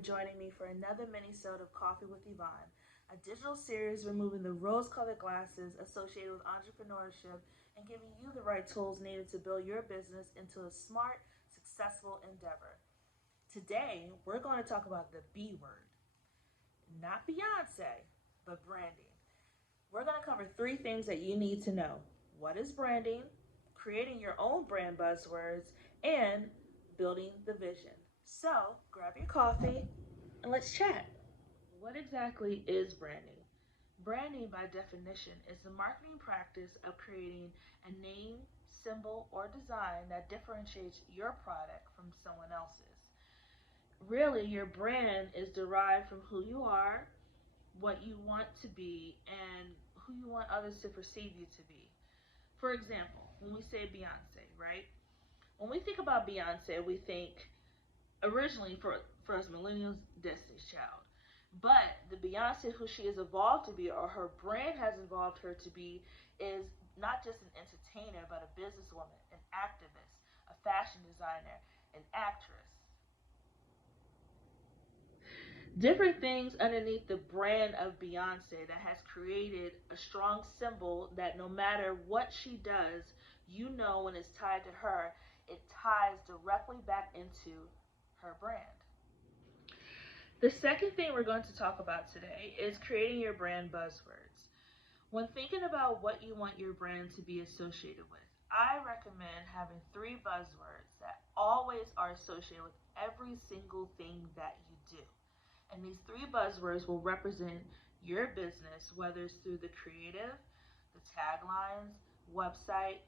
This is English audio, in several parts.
joining me for another mini-sode of Coffee with Yvonne, a digital series removing the rose-colored glasses associated with entrepreneurship and giving you the right tools needed to build your business into a smart, successful endeavor. Today, we're going to talk about the B word. Not Beyoncé, but branding. We're going to cover 3 things that you need to know. What is branding, creating your own brand buzzwords, and building the vision. So, grab your coffee and let's chat. What exactly is branding? Branding, by definition, is the marketing practice of creating a name, symbol, or design that differentiates your product from someone else's. Really, your brand is derived from who you are, what you want to be, and who you want others to perceive you to be. For example, when we say Beyoncé, right? When we think about Beyoncé, we think originally for us millennials, Destiny's Child. But the Beyoncé who she has evolved to be, or her brand has evolved her to be, is not just an entertainer, but a businesswoman, an activist, a fashion designer, an actress. Different things underneath the brand of Beyoncé that has created a strong symbol that no matter what she does, you know when it's tied to her, it ties directly back into her brand. The second thing we're going to talk about today is creating your brand buzzwords. When thinking about what you want your brand to be associated with, I recommend having 3 buzzwords that always are associated with every single thing that you do. And these 3 buzzwords will represent your business, whether it's through the creative, the taglines, website,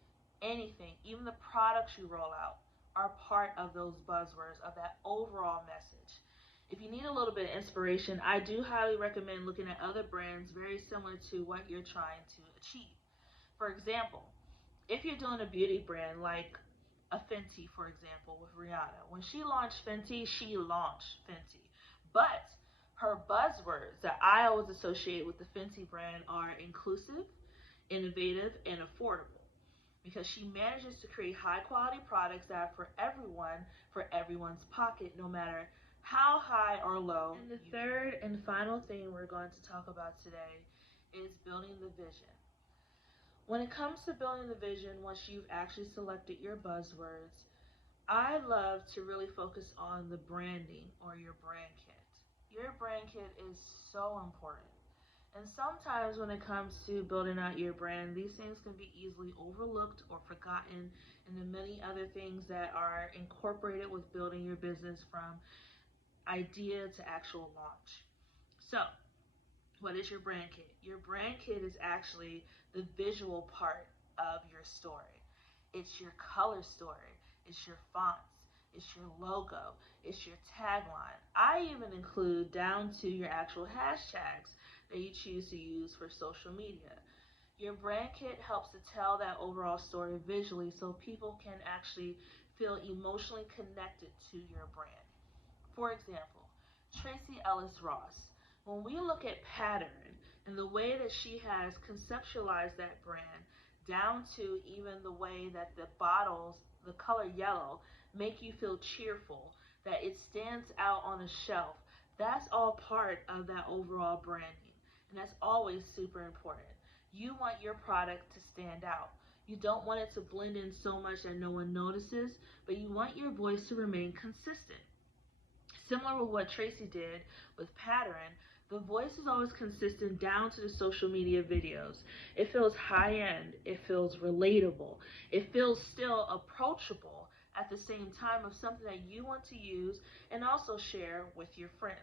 anything, even the products you roll out are part of those buzzwords, of that overall message. If you need a little bit of inspiration, I do highly recommend looking at other brands very similar to what you're trying to achieve. For example, if you're doing a beauty brand like a Fenty, for example, with Rihanna, when she launched Fenty, she launched Fenty. But her buzzwords that I always associate with the Fenty brand are inclusive, innovative, and affordable, because she manages to create high quality products that are for everyone, for everyone's pocket, no matter how high or low. And the third and final thing we're going to talk about today is building the vision. When it comes to building the vision, once you've actually selected your buzzwords, I love to really focus on the branding or your brand kit. Your brand kit is so important. And sometimes when it comes to building out your brand, these things can be easily overlooked or forgotten in the many other things that are incorporated with building your business from idea to actual launch. So, what is your brand kit? Your brand kit is actually the visual part of your story. It's your color story. It's your fonts. It's your logo. It's your tagline. I even include down to your actual hashtags that you choose to use for social media. Your brand kit helps to tell that overall story visually so people can actually feel emotionally connected to your brand. For example, Tracee Ellis Ross. When we look at pattern and the way that she has conceptualized that brand, down to even the way that the bottles, the color yellow, make you feel cheerful, that it stands out on a shelf, that's all part of that overall branding. And that's always super important. You want your product to stand out. You don't want it to blend in so much that no one notices, but you want your voice to remain consistent. Similar with what Tracee did with pattern, the voice is always consistent down to the social media videos. It feels high end, it feels relatable, it feels still approachable at the same time of something that you want to use and also share with your friends.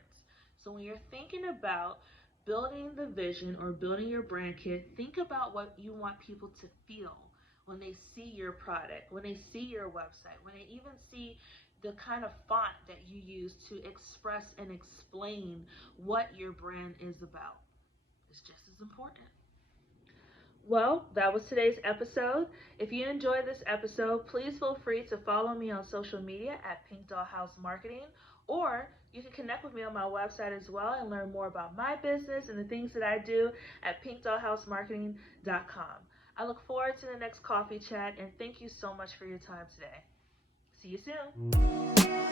So when you're thinking about building the vision or building your brand kit, think about what you want people to feel when they see your product, when they see your website, when they even see the kind of font that you use to express and explain what your brand is about. It's just as important. Well, that was today's episode. If you enjoyed this episode, please feel free to follow me on social media at PinkDollhouseMarketing, or you can connect with me on my website as well and learn more about my business and the things that I do at PinkDollhouseMarketing.com. I look forward to the next coffee chat, and thank you so much for your time today. See you soon.